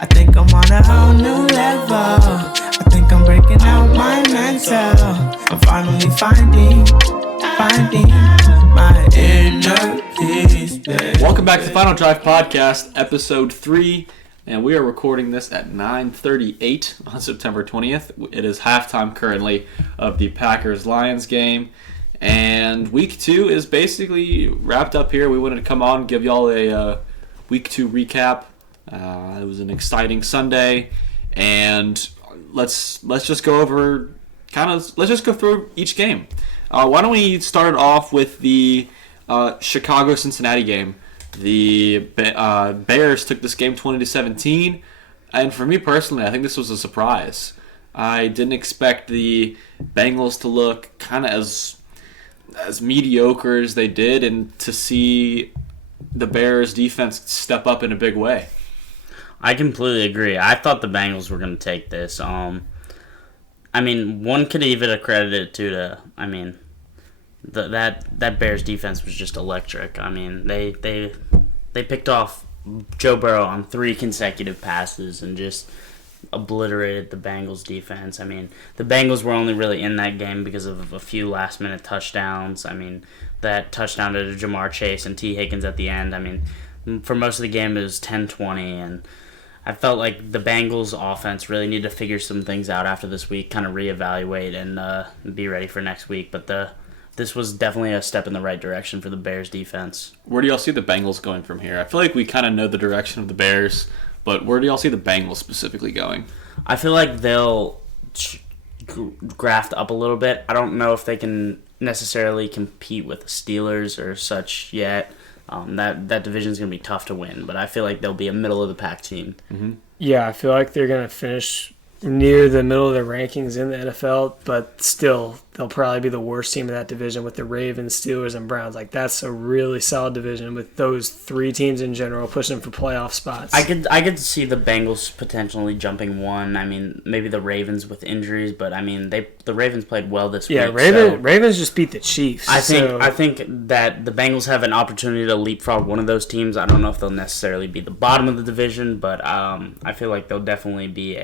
I think I'm on a whole new level. I think I'm breaking out my mental. I'm finally finding my inner peace, babe. Welcome back to the Final Drive Podcast, Episode 3. And we are recording this at 9:38 on September 20th. It is halftime currently of the Packers-Lions game. And Week 2 is basically wrapped up here. We wanted to come on and give y'all a Week 2 recap. It was an exciting Sunday. And let's just go over let's just go through each game. Why don't we start off with the Chicago-Cincinnati game? The Bears took this game 20-17, and for me personally, I think this was a surprise. I didn't expect the Bengals to look kind of as mediocre as they did, and to see the Bears defense step up in a big way. I completely agree. I thought the Bengals were going to take this. One could even accredit it to that Bears defense was just electric. I mean, they picked off Joe Burrow on 3 consecutive passes and just obliterated the Bengals defense. I mean, the Bengals were only really in that game because of a few last-minute touchdowns. I mean, that touchdown to Jamar Chase and T. Higgins at the end. I mean, for most of the game it was 10-20, and I felt like the Bengals offense really needed to figure some things out after this week, kind of reevaluate and be ready for next week. But this was definitely a step in the right direction for the Bears defense. Where do y'all see the Bengals going from here? I feel like we kind of know the direction of the Bears, but where do y'all see the Bengals specifically going? I feel like they'll graft up a little bit. I don't know if they can necessarily compete with the Steelers or such yet. That division is going to be tough to win, but I feel like they'll be a middle-of-the-pack team. Mm-hmm. Yeah, I feel like they're going to finish near the middle of the rankings in the NFL, but still, they'll probably be the worst team in that division with the Ravens, Steelers, and Browns. Like, that's a really solid division with those 3 teams in general pushing for playoff spots. I could see the Bengals potentially jumping 1. I mean, maybe the Ravens with injuries, but I mean, the Ravens played well this week. Yeah, Ravens just beat the Chiefs. I think that the Bengals have an opportunity to leapfrog one of those teams. I don't know if they'll necessarily be the bottom of the division, but I feel like they'll definitely be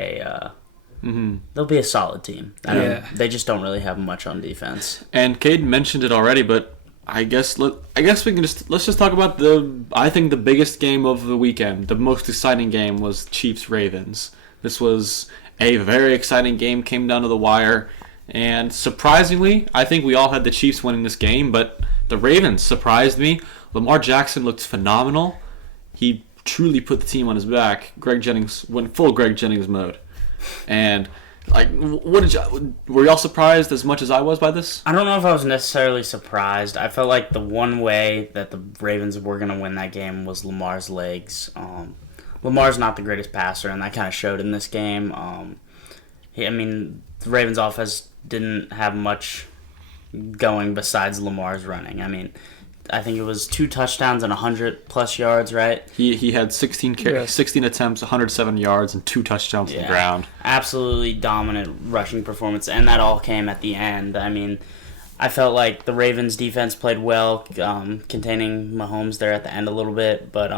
they'll be a solid team. They just don't really have much on defense. And Caden mentioned it already, but I guess we can let's just talk about the biggest game of the weekend. The most exciting game was Chiefs-Ravens. This was a very exciting game, came down to the wire, and surprisingly, I think we all had the Chiefs winning this game, but the Ravens surprised me. Lamar Jackson looked phenomenal. He truly put the team on his back. Greg Jennings went full Greg Jennings mode. And were y'all surprised as much as I was by this? I don't know if I was necessarily surprised. I felt like the one way that the Ravens were going to win that game was Lamar's legs. Lamar's not the greatest passer, and that kind of showed in this game. The Ravens' offense didn't have much going besides Lamar's running. I mean, I think it was 2 touchdowns and 100-plus yards, right? He had 16 attempts, 107 yards, and 2 touchdowns on the ground. Absolutely dominant rushing performance, and that all came at the end. I mean, I felt like the Ravens' defense played well, containing Mahomes there at the end a little bit, but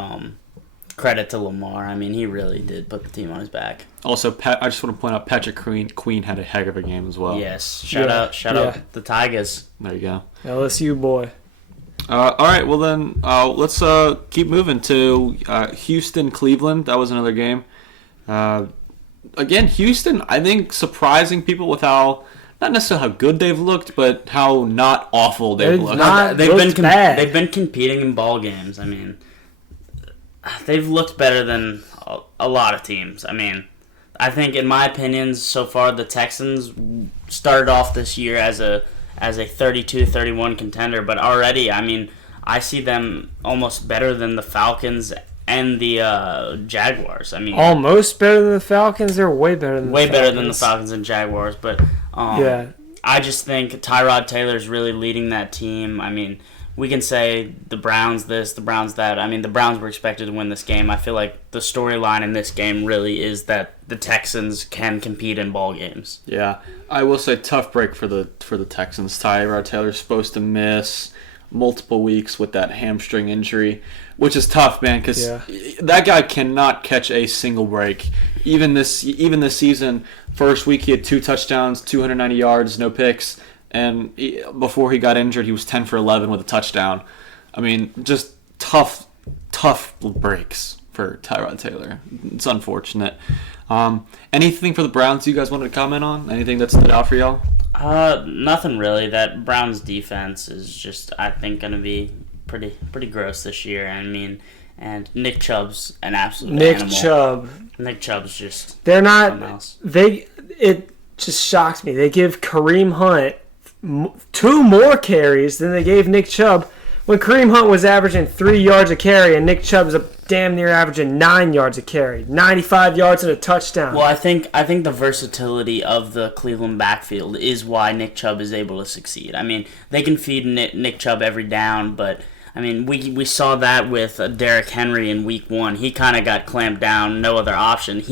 credit to Lamar. I mean, he really did put the team on his back. Also, I just want to point out Patrick Queen had a heck of a game as well. Yes, shout out the Tigers. There you go. LSU boy. All right, well then, let's keep moving to Houston-Cleveland. That was another game. Again, Houston, I think, surprising people with not necessarily how good they've looked, but how not awful they've looked. They've been competing in ball games. I mean, they've looked better than a lot of teams. I mean, I think, in my opinion, so far, the Texans started off this year as a 32-31 contender, but already, I mean, I see them almost better than the Falcons and the Jaguars. I mean, almost better than the Falcons. They're way better than better than the Falcons and Jaguars. But I just think Tyrod Taylor's really leading that team. I mean, we can say the Browns this, the Browns that. I mean, the Browns were expected to win this game. I feel like the storyline in this game really is that the Texans can compete in ball games. Yeah, I will say tough break for the Texans. Tyrod Taylor's supposed to miss. multiple weeks with that hamstring injury, which is tough, man, because Yeah. that guy cannot catch a single break. Even this season, first week he had 2 touchdowns, 290 yards, no picks, and before he got injured, he was 10 for 11 with a touchdown. I mean, just tough breaks for Tyrod Taylor. It's unfortunate. Anything for the Browns you guys wanted to comment on? Anything that stood out for y'all? Nothing really. That Browns defense is just, I think, going to be pretty gross this year. I mean, and Nick Chubb's an absolute animal. Nick Chubb's just They're not. something else. It just shocks me. They give Kareem Hunt 2 more carries than they gave Nick Chubb, when Kareem Hunt was averaging 3 yards a carry and Nick Chubb's damn near averaging 9 yards a carry, 95 yards and a touchdown. Well, I think the versatility of the Cleveland backfield is why Nick Chubb is able to succeed. I mean, they can feed Nick Chubb every down, but I mean, we saw that with Derrick Henry in Week 1. He kind of got clamped down, no other option.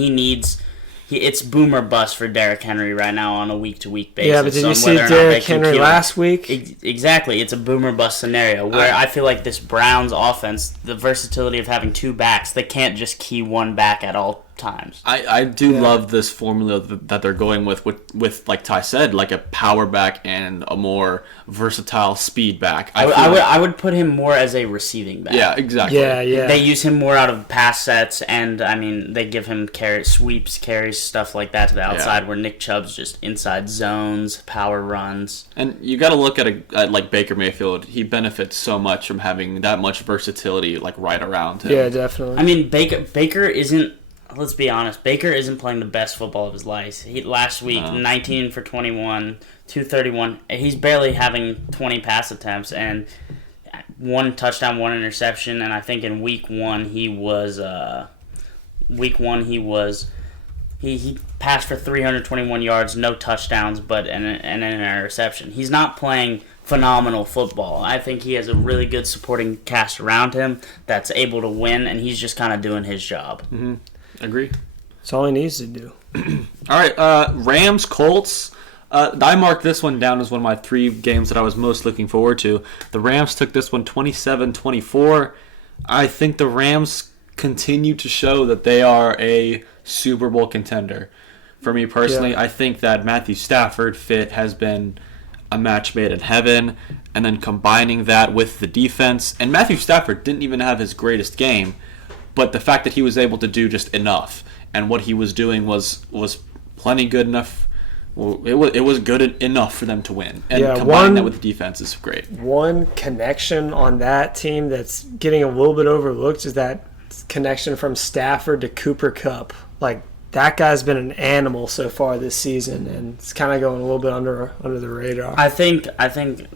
It's boom or bust for Derrick Henry right now on a week-to-week basis. Yeah, but did you see Derrick Henry last week? Exactly. It's a boom or bust scenario where I feel like this Browns offense, the versatility of having 2 backs, they can't just key one back at all times. I do love this formula that they're going with, like Ty said, like a power back and a more versatile speed back. I would put him more as a receiving back. Yeah, exactly. Yeah. They use him more out of pass sets, and I mean they give him sweeps, carries, stuff like that to the outside. Where Nick Chubb's just inside zones, power runs. And you got to look at like Baker Mayfield. He benefits so much from having that much versatility, like right around him. Yeah, definitely. I mean Baker isn't. Let's be honest. Baker isn't playing the best football of his life. Last week, 19 for 21, 231. He's barely having 20 pass attempts and 1 touchdown, 1 interception. And I think in week 1 he passed for 321 yards, no touchdowns, but an interception. He's not playing phenomenal football. I think he has a really good supporting cast around him that's able to win, and he's just kind of doing his job. Mm-hmm. Agree. That's all he needs to do. All right, Rams, Colts. I marked this one down as one of my 3 games that I was most looking forward to. The Rams took this one 27-24. I think the Rams continue to show that they are a Super Bowl contender. For me personally, I think that Matthew Stafford fit has been a match made in heaven, and then combining that with the defense. And Matthew Stafford didn't even have his greatest game, but the fact that he was able to do just enough, and what he was doing was plenty good enough. Well, it was good enough for them to win, and combining that with the defense is great. One connection on that team that's getting a little bit overlooked is that connection from Stafford to Cooper Kupp. Like, that guy's been an animal so far this season, and it's kind of going a little bit under the radar. I think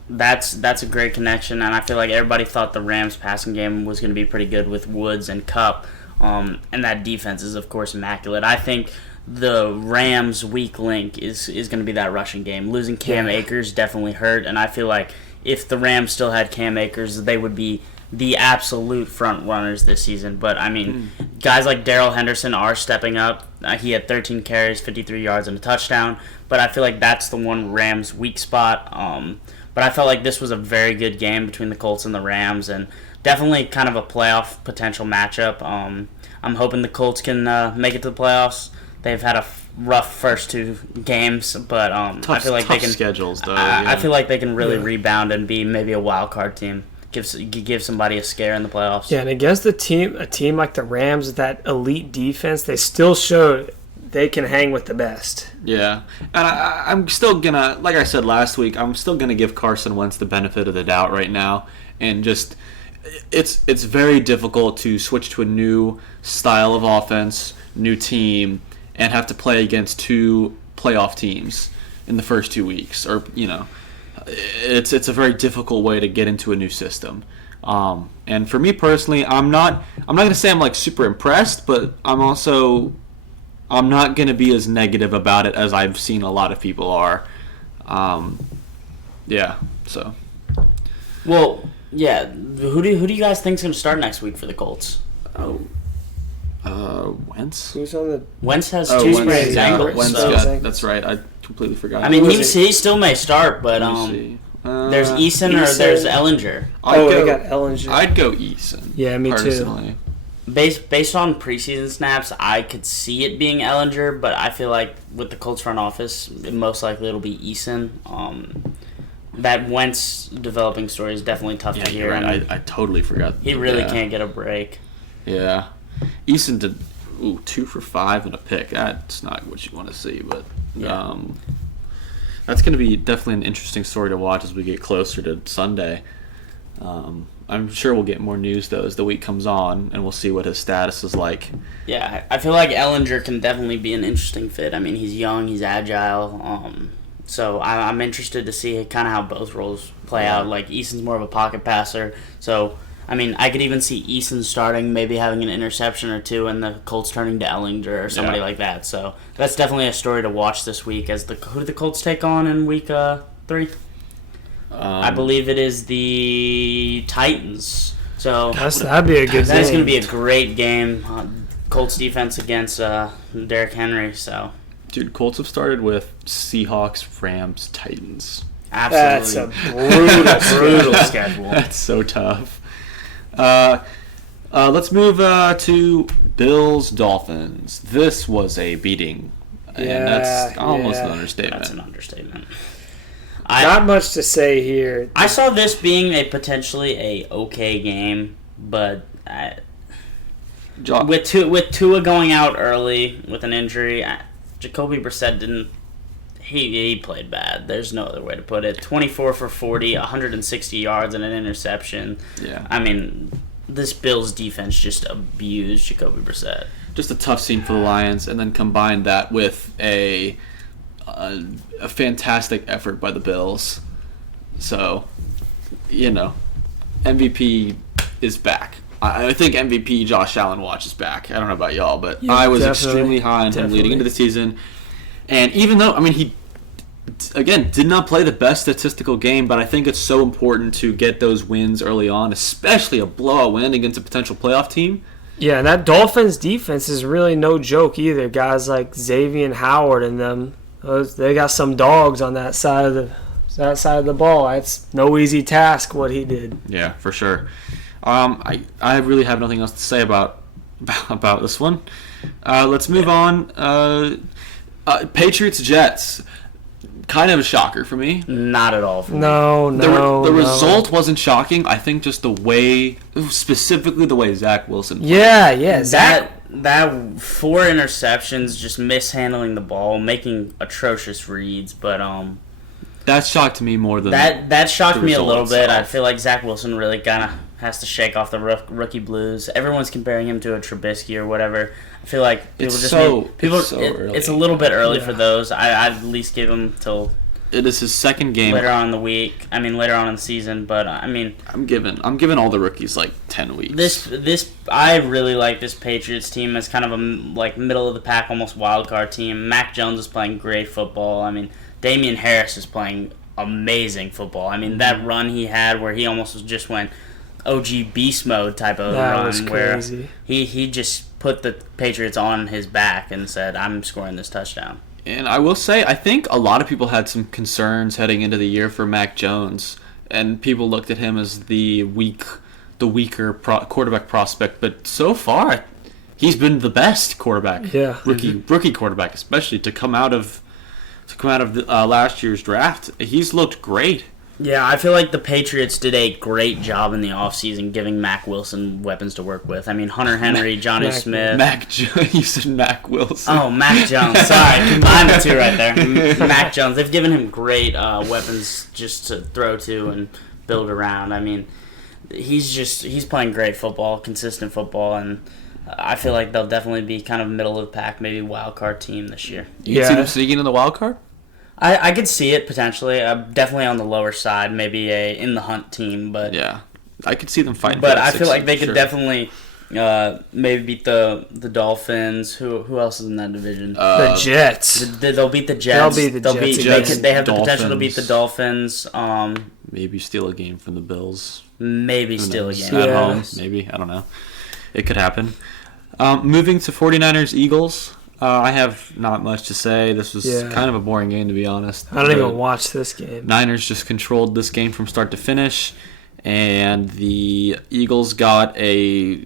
that's a great connection, and I feel like everybody thought the Rams passing game was going to be pretty good with Woods and Kupp, and that defense is of course immaculate. I think the Rams' weak link is going to be that rushing game. Losing Cam Akers definitely hurt, and I feel like if the Rams still had Cam Akers, they would be the absolute front runners this season. But I mean, guys like Darrell Henderson are stepping up. He had 13 carries, 53 yards, and a touchdown. But I feel like that's the one Rams' weak spot. But I felt like this was a very good game between the Colts and the Rams, and definitely kind of a playoff potential matchup. I'm hoping the Colts can make it to the playoffs. They've had a rough first 2 games, but I feel like they can schedules though. I feel like they can really rebound and be maybe a wild card team. Give somebody a scare in the playoffs. Yeah, and against a team like the Rams with that elite defense, they still showed they can hang with the best. Yeah, and I'm still gonna, like I said last week, I'm still gonna give Carson Wentz the benefit of the doubt right now, and just it's very difficult to switch to a new style of offense, new team, and have to play against 2 playoff teams in the first 2 weeks, or it's a very difficult way to get into a new system. And for me personally, I'm not going to say I'm like super impressed, but I'm not going to be as negative about it as I've seen a lot of people are. So. Well, yeah. Who do you guys think is going to start next week for the Colts? Wentz? Who's on the... Wentz has 2 sprained ankles. Wentz got, that's right. I completely forgot. I mean, he still may start, but I There's Eason or there's Ellinger. They got Ellinger. I'd go Eason. Yeah, me personally. too. Based on preseason snaps, I could see it being Ellinger, but I feel like with the Colts front office, most likely it'll be Eason. That Wentz developing story is definitely tough to hear. Right. I totally forgot. He really can't get a break. Yeah. Eason did 2 for 5 and a pick. That's not what you want to see, but that's going to be definitely an interesting story to watch as we get closer to Sunday. I'm sure we'll get more news, though, as the week comes on, and we'll see what his status is like. Yeah, I feel like Ellinger can definitely be an interesting fit. I mean, he's young, he's agile, so I'm interested to see kind of how both roles play out. Like, Eason's more of a pocket passer, so, I mean, I could even see Eason starting, maybe having an interception or two, and the Colts turning to Ellinger or somebody like that. So that's definitely a story to watch this week. Who do the Colts take on in week 3? I believe it is the Titans. So that'd be a good game. That's going to be a great game. Colts defense against Derrick Henry. So, dude, Colts have started with Seahawks, Rams, Titans. Absolutely, that's a brutal schedule. That's so tough. Let's move to Bills Dolphins. This was a beating, and that's almost an understatement. That's an understatement. Not much to say here. I saw this being a potentially a okay game, but with Tua going out early with an injury, Jacoby Brissett didn't. He played bad. There's no other way to put it. 24 for 40, 160 yards and an interception. Yeah. I mean, this Bills defense just abused Jacoby Brissett. Just a tough scene for the Lions, and then combine that with a fantastic effort by the Bills. So, MVP is back. I think MVP Josh Allen Watch is back. I don't know about y'all, but I was extremely high on him leading into the season. And even though, he, again, did not play the best statistical game, but I think it's so important to get those wins early on, especially a blowout win against a potential playoff team. Yeah, and that Dolphins defense is really no joke either. Guys like Xavier Howard and them, they got some dogs on that side of the ball. It's no easy task what he did. Yeah, for sure. I really have nothing else to say about this one. Let's move on. Patriots Jets, kind of a shocker for me. Not at all. For me. The result wasn't shocking. I think just specifically the way Zach Wilson played. Yeah. Zach. That 4 interceptions, just mishandling the ball, making atrocious reads, but that shocked me more than that shocked me a little bit. Itself. I feel like Zach Wilson really kind of has to shake off the rookie blues. Everyone's comparing him to a Trubisky or whatever. I feel like it's a little bit early for those. I'd at least give him till it is his second game later on in the week. Later on in the season, but I'm giving all the rookies like 10 weeks. This I really like this Patriots team as kind of a middle of the pack, almost wild card team. Mac Jones is playing great football. Damian Harris is playing amazing football. That run he had where he almost just went OG beast mode type of run was crazy. Where he just put the Patriots on his back and said, I'm scoring this touchdown. And I will say, I think a lot of people had some concerns heading into the year for Mac Jones, and people looked at him as the weaker quarterback prospect. But so far, he's been the best quarterback, rookie quarterback, especially to come out of last year's draft. He's looked great. Yeah, I feel like the Patriots did a great job in the offseason giving Mac Wilson weapons to work with. Hunter Henry, Johnny Smith. You said Mac Wilson. Oh, Mac Jones. Sorry, combine the two right there. Mac Jones. They've given him great weapons just to throw to and build around. He's playing great football, consistent football, and I feel like they'll definitely be kind of middle of the pack, maybe wild card team this year. You see them sneaking in the wild card? I could see it potentially. Definitely on the lower side, maybe a in the hunt team, but yeah, I could see them fighting. But I feel like they could definitely maybe beat the Dolphins. Who else is in that division? The Jets. They'll beat the Jets. They'll beat the Jets. They have the potential to beat the Dolphins. Maybe steal a game from the Bills. Maybe steal a game at home. Maybe, I don't know. It could happen. Moving to 49ers Eagles. I have not much to say. This was kind of a boring game, to be honest. I don't even watch this game. Niners just controlled this game from start to finish, and the Eagles got a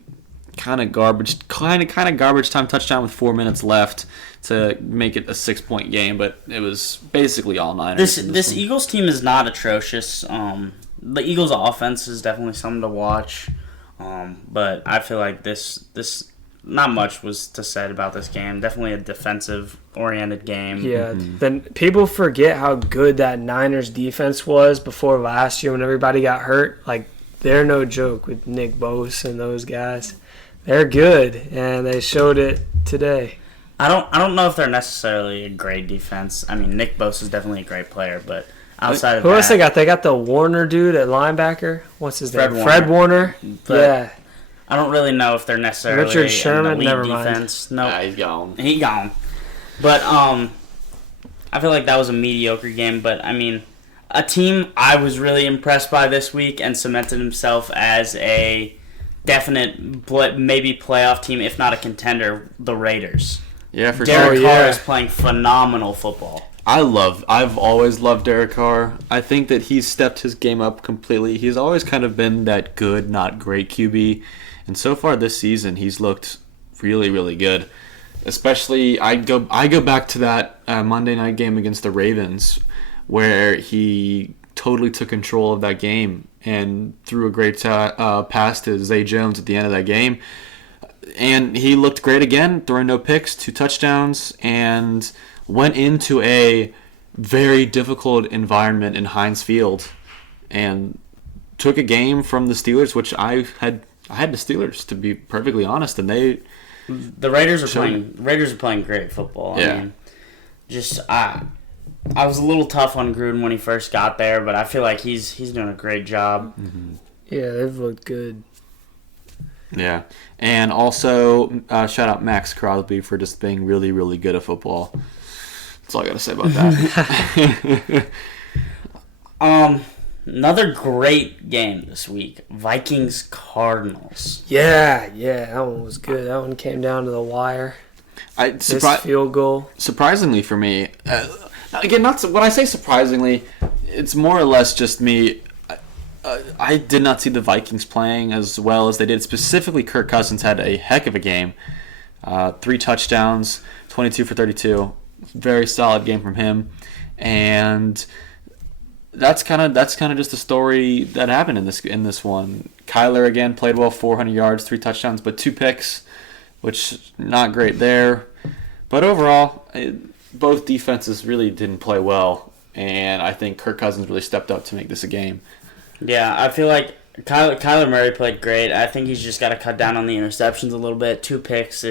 kind of garbage time touchdown with 4 minutes left to make it a 6-point game, but it was basically all Niners. This Eagles team is not atrocious. The Eagles' offense is definitely something to watch, but I feel like this not much was to said about this game. Definitely a defensive-oriented game. Yeah, then people forget how good that Niners defense was before last year when everybody got hurt. Like, they're no joke with Nick Bosa and those guys. They're good, and they showed it today. I don't know if they're necessarily a great defense. I mean, Nick Bosa is definitely a great player, but outside of who that... Who else they got? They got the Warner dude at linebacker. What's his name? Fred Warner. But yeah. I don't really know if they're necessarily Richard Sherman, an elite never defense. mind. No, He's gone. He gone. But I feel like that was a mediocre game. But I mean, a team I was really impressed by this week and cemented himself as a definite maybe playoff team, if not a contender. The Raiders. Yeah, for Derek sure. Carr is playing phenomenal football. I've always loved Derek Carr. I think that he's stepped his game up completely. He's always kind of been that good, not great QB. And so far this season, he's looked really, really good. Especially, I go back to that Monday night game against the Ravens, where he totally took control of that game and threw a great pass to Zay Jones at the end of that game. And he looked great again, throwing no picks, 2 touchdowns, and went into a very difficult environment in Heinz Field and took a game from the Steelers, which I had the Steelers, to be perfectly honest, and the Raiders are playing great football. Yeah. I mean, just I was a little tough on Gruden when he first got there, but I feel like he's doing a great job. Mm-hmm. Yeah, they've looked good. Yeah, and also shout out Max Crosby for just being really, really good at football. That's all I got to say about that. Another great game this week. Vikings Cardinals. Yeah, that one was good. That one came down to the wire. This field goal. Surprisingly for me, again, when I say surprisingly, it's more or less just me. I did not see the Vikings playing as well as they did. Specifically, Kirk Cousins had a heck of a game. 3 touchdowns, 22 for 32. Very solid game from him. And that's kind of just the story that happened in this one. Kyler again played well, 400 yards, 3 touchdowns, but 2 picks, which not great there. But overall, both defenses really didn't play well, and I think Kirk Cousins really stepped up to make this a game. Yeah, I feel like Kyler Murray played great. I think he's just got to cut down on the interceptions a little bit. 2 picks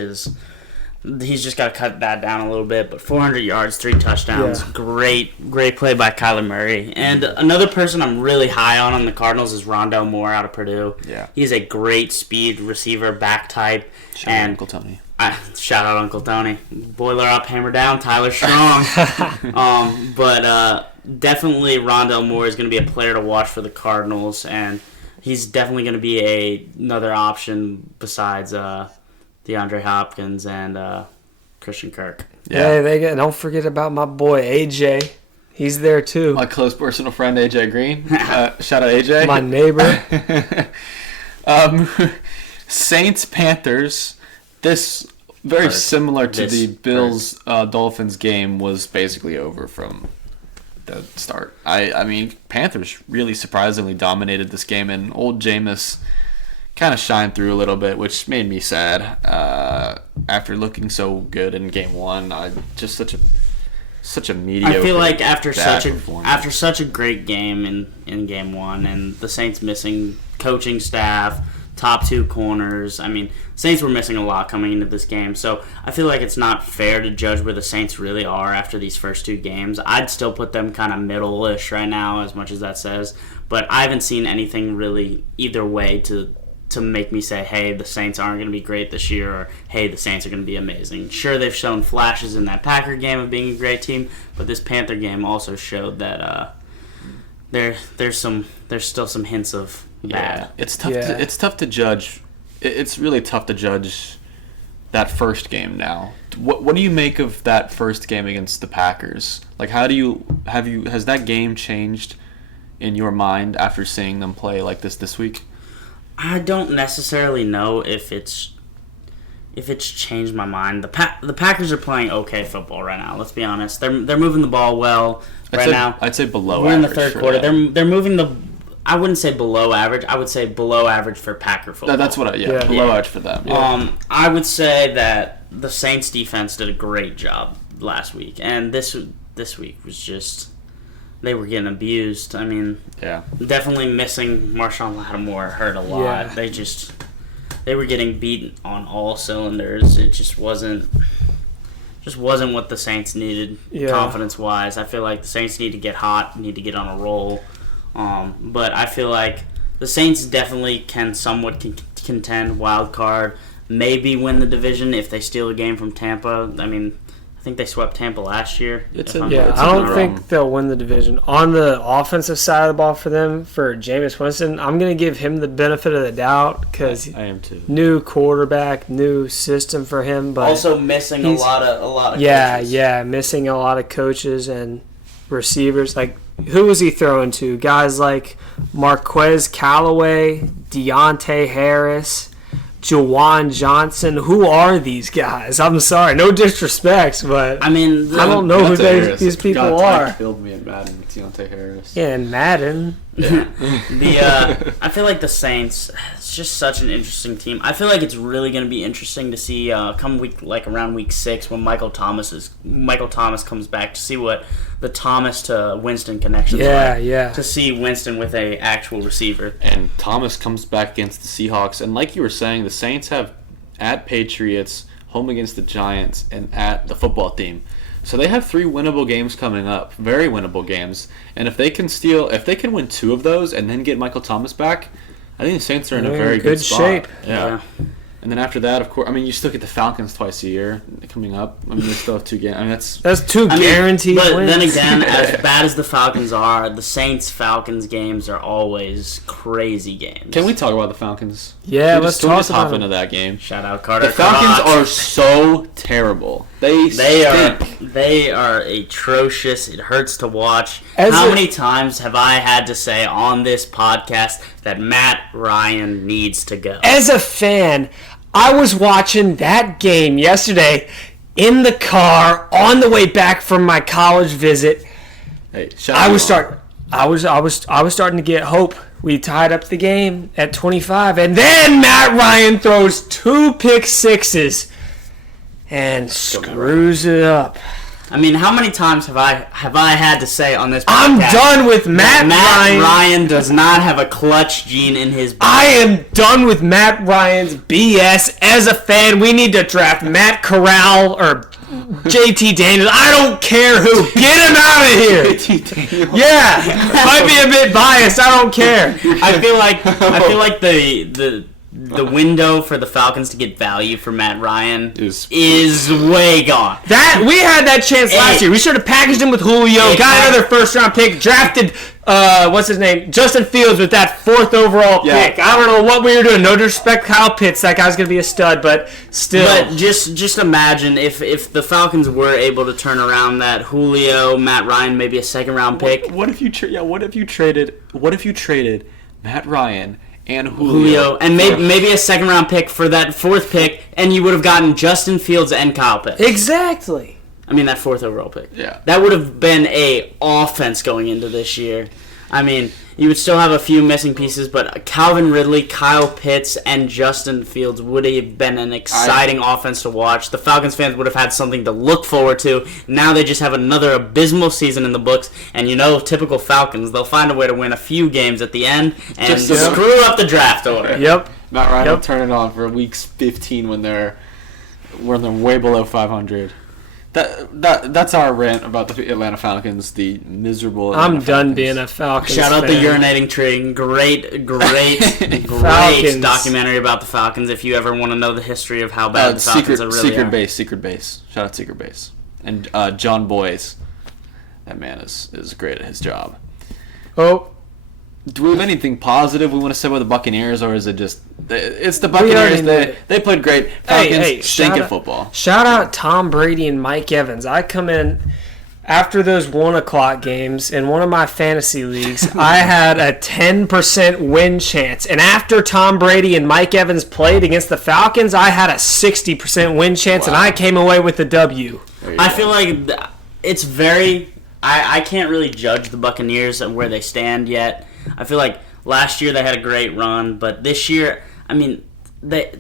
he's just got to cut that down a little bit. But 400 yards, 3 touchdowns, great play by Kyler Murray. And another person I'm really high on the Cardinals is Rondale Moore out of Purdue. Yeah, he's a great speed receiver, back type. Shout out Uncle Tony. Shout out Uncle Tony. Boiler up, hammer down, Tyler Strong. But definitely Rondale Moore is going to be a player to watch for the Cardinals, and he's definitely going to be another option besides DeAndre Hopkins and Christian Kirk. Yeah, don't forget about my boy AJ. He's there too. My close personal friend AJ Green. Shout out AJ. My neighbor. Saints Panthers. This very similar to the Bills Dolphins game was basically over from the start. I mean, Panthers really surprisingly dominated this game, and old Jameis kind of shined through a little bit, which made me sad. After looking so good in game 1, just such a mediocre. I feel like after performance. such a great game in game 1, and the Saints missing coaching staff, top 2 corners. I mean, Saints were missing a lot coming into this game, so I feel like it's not fair to judge where the Saints really are after these first 2 games. I'd still put them kind of middle-ish right now, as much as that says, but I haven't seen anything really either way to make me say, hey, the Saints aren't going to be great this year, or hey, the Saints are going to be amazing. Sure, they've shown flashes in that Packer game of being a great team, but this Panther game also showed that there's still some hints of bad. It's tough. It's tough to judge. It's really tough to judge that first game now. What do you make of that first game against the Packers? Like, has that game changed in your mind after seeing them play like this week? I don't necessarily know if it's changed my mind. The Packers are playing okay football right now. Let's be honest. They're moving the ball well now. I'd say below. We're in the average third quarter. them. They're moving the. I wouldn't say below average. I would say below average for Packer football. That's what below average for them. Yeah. I would say that the Saints defense did a great job last week, and this week was just they were getting abused. I mean, definitely missing Marshawn Lattimore hurt a lot. Yeah. They were getting beaten on all cylinders. It just wasn't what the Saints needed confidence wise. I feel like the Saints need to get hot, need to get on a roll. But I feel like the Saints definitely can somewhat contend wild card, maybe win the division if they steal a game from Tampa. I mean, I think they swept Tampa last year. I don't think they'll win the division. On the offensive side of the ball for them, for Jameis Winston, I'm going to give him the benefit of the doubt because I am too. New quarterback, new system for him, but also missing a lot of coaches. Missing a lot of coaches and receivers. Like, who was he throwing to? Guys like Marquez Callaway, Deontay Harris, Jawan Johnson. Who are these guys? I'm sorry, no disrespect, but I mean, I don't know who these people are. Killed me in Madden with Deontay Harris. Yeah, in Madden. I feel like the Saints. It's just such an interesting team. I feel like it's really going to be interesting to see around week 6 when Michael Thomas comes back to see what the Thomas to Winston connection is like. To see Winston with a actual receiver. And Thomas comes back against the Seahawks, and like you were saying, the Saints have at Patriots, home against the Giants, and at the football team. So they have 3 winnable games coming up, very winnable games. And if they can win 2 of those and then get Michael Thomas back, I think the Saints are in a very good spot. shape. Yeah. And then after that, of course, I mean, you still get the Falcons twice a year coming up. I mean, they still have 2 games. I mean, that's 2 guaranteed but wins. Then again, as bad as the Falcons are, the Saints-Falcons games are always crazy games. Can we talk about the Falcons? Yeah, let's talk hop about into that game. Shout out Carter. The Falcons are so terrible. They are atrocious. It hurts to watch. How many times have I had to say on this podcast that Matt Ryan needs to go? As a fan, I was watching that game yesterday in the car on the way back from my college visit. Hey, I was starting to get hope. We tied up the game at 25, and then Matt Ryan throws 2 pick sixes and screws it up. I mean, how many times have I had to say on this podcast? I'm done with Matt Ryan does not have a clutch gene in his body. I am done with Matt Ryan's BS. As a fan, we need to draft Matt Corral or JT Daniels. I don't care who. Get him out of here. JT Daniels. Yeah, might be a bit biased. I don't care. I feel like the window for the Falcons to get value for Matt Ryan is way gone. We had that chance last year. We should have packaged him with Julio, got another first-round pick, drafted, what's his name, Justin Fields with that 4th overall pick. I don't know what we were doing. No disrespect, Kyle Pitts. That guy's going to be a stud, but still. But just imagine if the Falcons were able to turn around that Julio, Matt Ryan, maybe a 2nd-round pick. What if you traded Matt Ryan and Julio, and maybe a 2nd-round pick for that 4th pick, and you would have gotten Justin Fields and Kyle Pitts. Exactly. I mean, that 4th overall pick. Yeah. That would have been a offense going into this year. I mean, you would still have a few missing pieces, but Calvin Ridley, Kyle Pitts, and Justin Fields would have been an exciting offense to watch. The Falcons fans would have had something to look forward to. Now they just have another abysmal season in the books, and typical Falcons, they'll find a way to win a few games at the end and screw up the draft order. Yep. Matt Ryan will turn it on for week 15 when they're way below 500. That's our rant about the Atlanta Falcons, the miserable Atlanta I'm done Falcons. being a Falcons Shout out fan. The Urinating Tree. Great documentary about the Falcons if you ever want to know the history of how bad the Falcons are. Secret Base. Shout out Secret Base. And John Boyce. That man is great at his job. Oh, Do we have anything positive we want to say about the Buccaneers, or is it just it's the Buccaneers? They played great. Falcons stink at football. Shout out Tom Brady and Mike Evans. I come in after those 1 o'clock games in one of my fantasy leagues. I had a 10% win chance, and after Tom Brady and Mike Evans played against the Falcons, I had a 60% win chance, and I came away with the W. I feel like it's very. I can't really judge the Buccaneers and where they stand yet. I feel like last year they had a great run, but this year, I mean,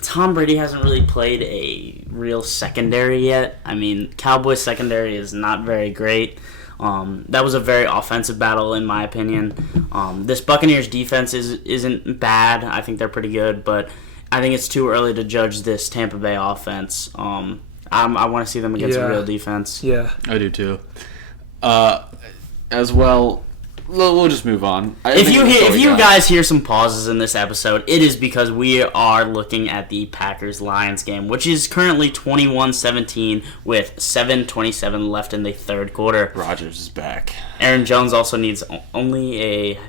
Tom Brady hasn't really played a real secondary yet. I mean, Cowboys secondary is not very great. That was a very offensive battle, in my opinion. This Buccaneers defense isn't bad. I think they're pretty good, but I think it's too early to judge this Tampa Bay offense. I want to see them against a real defense. Yeah, I do too. As well. We'll just move on. If you guys hear some pauses in this episode, it is because we are looking at the Packers-Lions game, which is currently 21-17 with 7:27 left in the third quarter. Rodgers is back. Aaron Jones also needs only a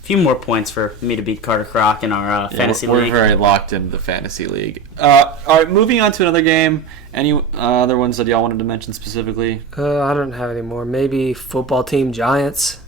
few more points for me to beat Carter Croc in our fantasy league. We're very locked into the fantasy league. All right, moving on to another game. Any other ones that y'all wanted to mention specifically? I don't have any more. Maybe football team Giants.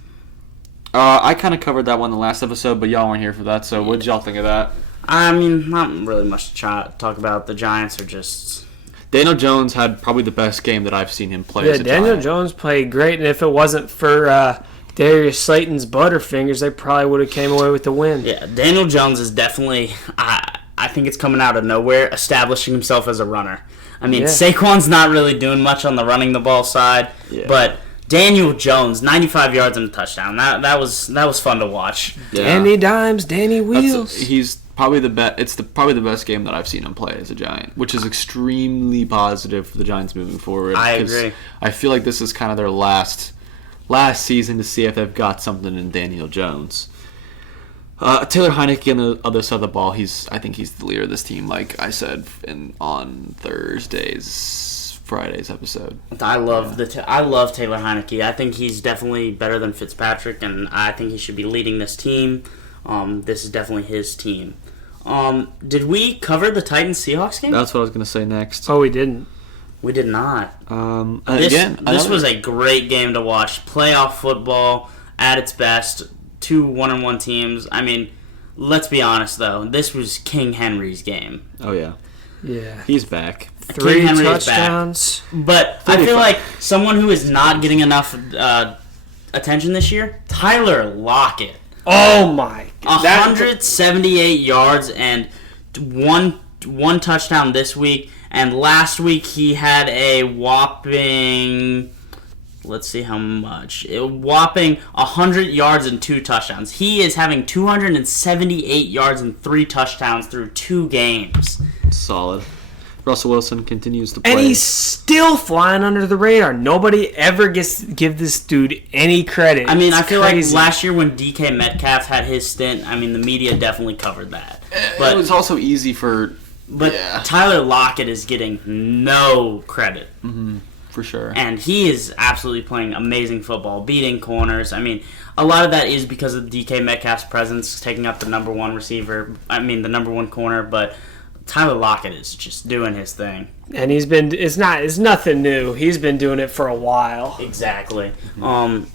I kind of covered that one in the last episode, but y'all weren't here for that, so what did y'all think of that? I mean, not really much to talk about. The Giants are just... Daniel Jones had probably the best game that I've seen him play as a Daniel Giant. Jones played great, and if it wasn't for Darius Slayton's Butterfingers, they probably would have came away with the win. Yeah, Daniel Jones is definitely... I think it's coming out of nowhere, establishing himself as a runner. I mean, Saquon's not really doing much on the running the ball side, but... Daniel Jones, 95 yards and a touchdown. That was fun to watch. Yeah. Danny Dimes, Danny Wheels. He's probably the best. It's probably the best game that I've seen him play as a Giant, which is extremely positive for the Giants moving forward. I agree. I feel like this is kind of their last season to see if they've got something in Daniel Jones. Taylor Heineke on the other side of the ball. I think he's the leader of this team. Like I said on Friday's episode. I love Taylor Heineke. I think he's definitely better than Fitzpatrick, and I think he should be leading this team. This is definitely his team. Did we cover the Titans-Seahawks game? That's what I was going to say next. Oh, we didn't. We did not. This was a great game to watch. Playoff football at its best. 2 1-1 teams. I mean, let's be honest though. This was King Henry's game. Oh yeah. Yeah. He's back. 3 touchdowns. But I feel like someone who is not getting enough attention this year, Tyler Lockett. Oh my God. 178 yards and one touchdown this week. And last week he had a whopping... Let's see how much. A whopping 100 yards and 2 touchdowns. He is having 278 yards and 3 touchdowns through 2 games. Solid. Russell Wilson continues to play. And he's still flying under the radar. Nobody ever gets to give this dude any credit. I mean, I feel like last year when DK Metcalf had his stint, I mean, the media definitely covered that. But it was also easy for... But Tyler Lockett is getting no credit. Mm-hmm. For sure. And he is absolutely playing amazing football, beating corners. I mean, a lot of that is because of DK Metcalf's presence, taking up the number 1 receiver. I mean, the number 1 corner, but Tyler Lockett is just doing his thing. And it's nothing new. He's been doing it for a while. Exactly.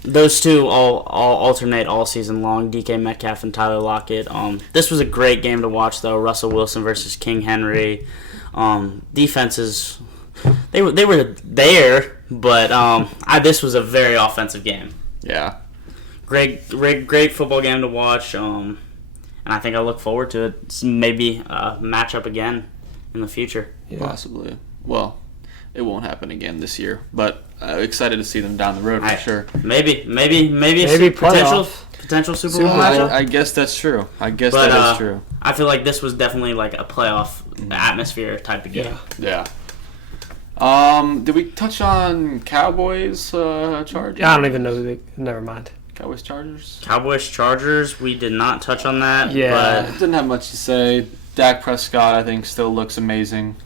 Those two all alternate all season long, DK Metcalf and Tyler Lockett. This was a great game to watch, though. Russell Wilson versus King Henry. Defenses... They were there, but this was a very offensive game. Yeah. Great football game to watch, and I think I look forward to it. It's maybe a matchup again in the future. Yeah. Possibly. Well, it won't happen again this year, but excited to see them down the road for sure. Maybe potential Super Bowl matchup. I guess that's true. That is true. I feel like this was definitely like a playoff atmosphere type of game. Yeah. Did we touch on Cowboys Chargers? I don't even know never mind. Cowboys Chargers? Cowboys Chargers, we did not touch on that. Yeah. But didn't have much to say. Dak Prescott, I think, still looks amazing.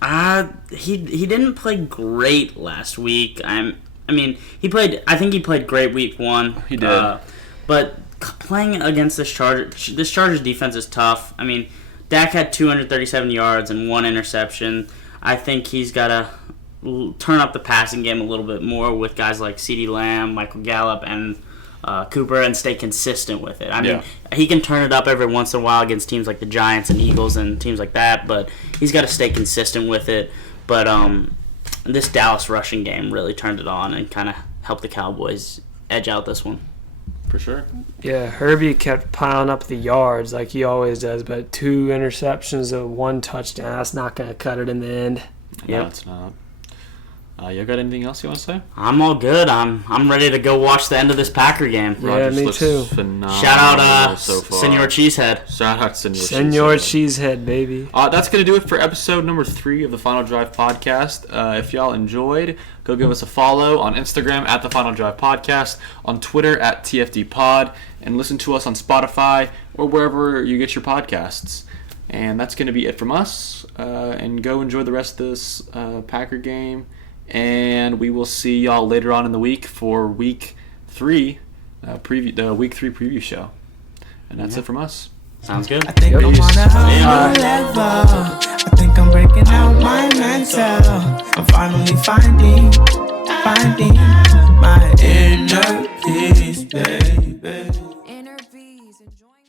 He didn't play great last week. I think he played great week 1. He did. But playing against this Chargers defense is tough. I mean, Dak had 237 yards and 1 interception. I think he's got to turn up the passing game a little bit more with guys like CeeDee Lamb, Michael Gallup, and Cooper, and stay consistent with it. I mean, he can turn it up every once in a while against teams like the Giants and Eagles and teams like that, but he's got to stay consistent with it. But this Dallas rushing game really turned it on and kind of helped the Cowboys edge out this one. For sure. Yeah, Herbie kept piling up the yards like he always does, but 2 interceptions of 1 touchdown, that's not going to cut it in the end. No, it's not. You got anything else you want to say? I'm all good. I'm ready to go watch the end of this Packer game. Yeah, me too. Phenomenal. Shout out so far. Senor Cheesehead. Shout out Senor Cheesehead, baby. That's going to do it for episode number 3 of the Final Drive podcast. If y'all enjoyed, go give us a follow on Instagram at the Final Drive podcast, on Twitter at TFD Pod, and listen to us on Spotify or wherever you get your podcasts. And that's going to be it from us. And go enjoy the rest of this Packer game. And we will see y'all later on in the week for Week 3 the Week 3 preview show. And that's it from us. Sounds good. I think I'm on a whole new level. I think I'm breaking out my mental. I'm finally finding my inner peace, baby. Inner peace, enjoying